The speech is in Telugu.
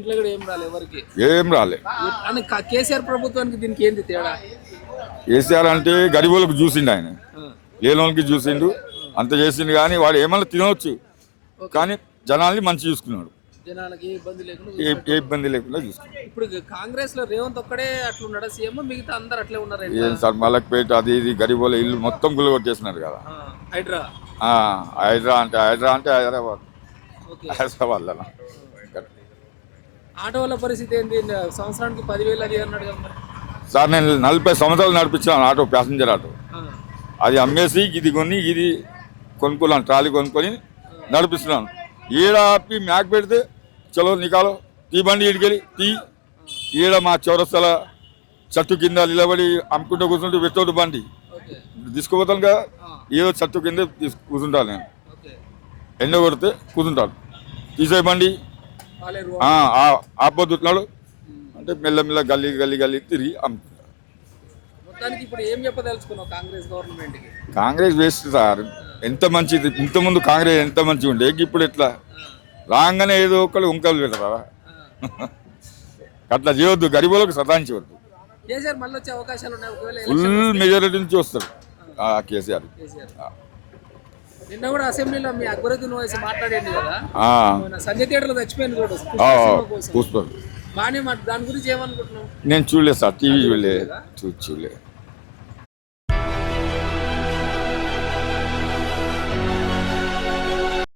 ఇంట్లో కూడా ఏం రాలే ఎవరికి. ఏం రాలే. అని కేసీఆర్ ప్రభుత్వానికి దీనికి ఏంది తేడా? కేసీఆర్ అంటే గరీబులకు చూసిండు ఆయన, ఆ, లేనోళ్ళకి చూసిండు, అంత చేసిండు. కానీ వాడు ఏమన్నా తినవచ్చు, కానీ జనాల్ని మంచి చూసుకున్నాడు, జనాలకి ఏ ఇబ్బంది లేకుండా ఏ చూసుకుంటారు. ఇబ్బంది లేకుండా చూసుకున్నాడు. ఇప్పుడు కాంగ్రెస్ లో రేవంత్ ఒక్కడే అట్లున్నాడా సీఎం? మిగతా అందరు అట్లే ఉన్నారు. ఏం సార్ మలక్పేట అది ఇది గరీబుల ఇల్లు మొత్తం గుళ్ళు కొట్టేసినారు కదా. హైడ్రా. ఆ, హైదరా అంటే హైదరాబాద్, ఓకే. హైదరాబాద్ ఆటోల పరిస్థితి ఏంది? సంవత్సరానికి 10,000 అది అన్నాడు కదా మరి. సార్ నేను 40 సంవత్సరాలు నడిపించాను ఆటో, ప్యాసింజర్ ఆటో. ఆ, అది అమ్మేసి ఇది కొని ఇది కొనుక్కున్నాను, ట్రాలీ కొనుక్కొని నడిపిస్తున్నాను. ఈడ ఆపి మ్యాక్ పెడితే చలో నికాలో తీ బండి ఈడికెళ్ళి తీ. ఈడ మా చౌరస్తల చెట్టు కింద నిలబడి అమ్ముకుంటూ కూర్చుంటే పెట్టోడు బండి ఓకే. తీసుకుపోతాను కదా, ఆ, ఏదో చెట్టు కింద కూర్చుంటాను నేను. ఓకే. ఎండ కొడితే కూర్చుంటాను, తీసే బండి వాళ్ళే ఆపొద్దుతున్నాడు అంటే మెల్లమెల్ల గల్లీ గల్లీ గల్లీ తిరిగి అమ్ముకుంటాను. మొత్తానికి ఇప్పుడు ఏం చెప్పదలుచుకున్నావు కాంగ్రెస్ గవర్నమెంట్ కి? కాంగ్రెస్ వేస్ట్ సార్, ఎంత మంచిది. ఇంతకుముందు కాంగ్రెస్ ఎంత మంచిగా ఉండే, ఇప్పుడు ఎట్లా రాగానే ఏదో ఒకళ్ళు ఉంకలు పెడతారా? అట్లా చేయొద్దు, గరీబులకు సతాయించవద్దు. కేసీఆర్ మళ్ళీ వచ్చే అవకాశాలు ఉన్నాయి ఒకవేళ ఫుల్ మెజారిటీ నుంచి వస్తారు కేసీఆర్. కేసీఆర్ నిన్న కూడా అసెంబ్లీలో మీ అక్బరుద్దీన్ ఓవైసీ మాట్లాడండి కదా, ఆ, సంజయ్ థియేటర్లో చచ్చిపోయింది కూడా చూస్తారు. బాగానే దాని గురించి ఏమనుకుంటున్నావు? నేను చూడలేదు సార్, టీవీ చూడలేదు. చూడలేదు.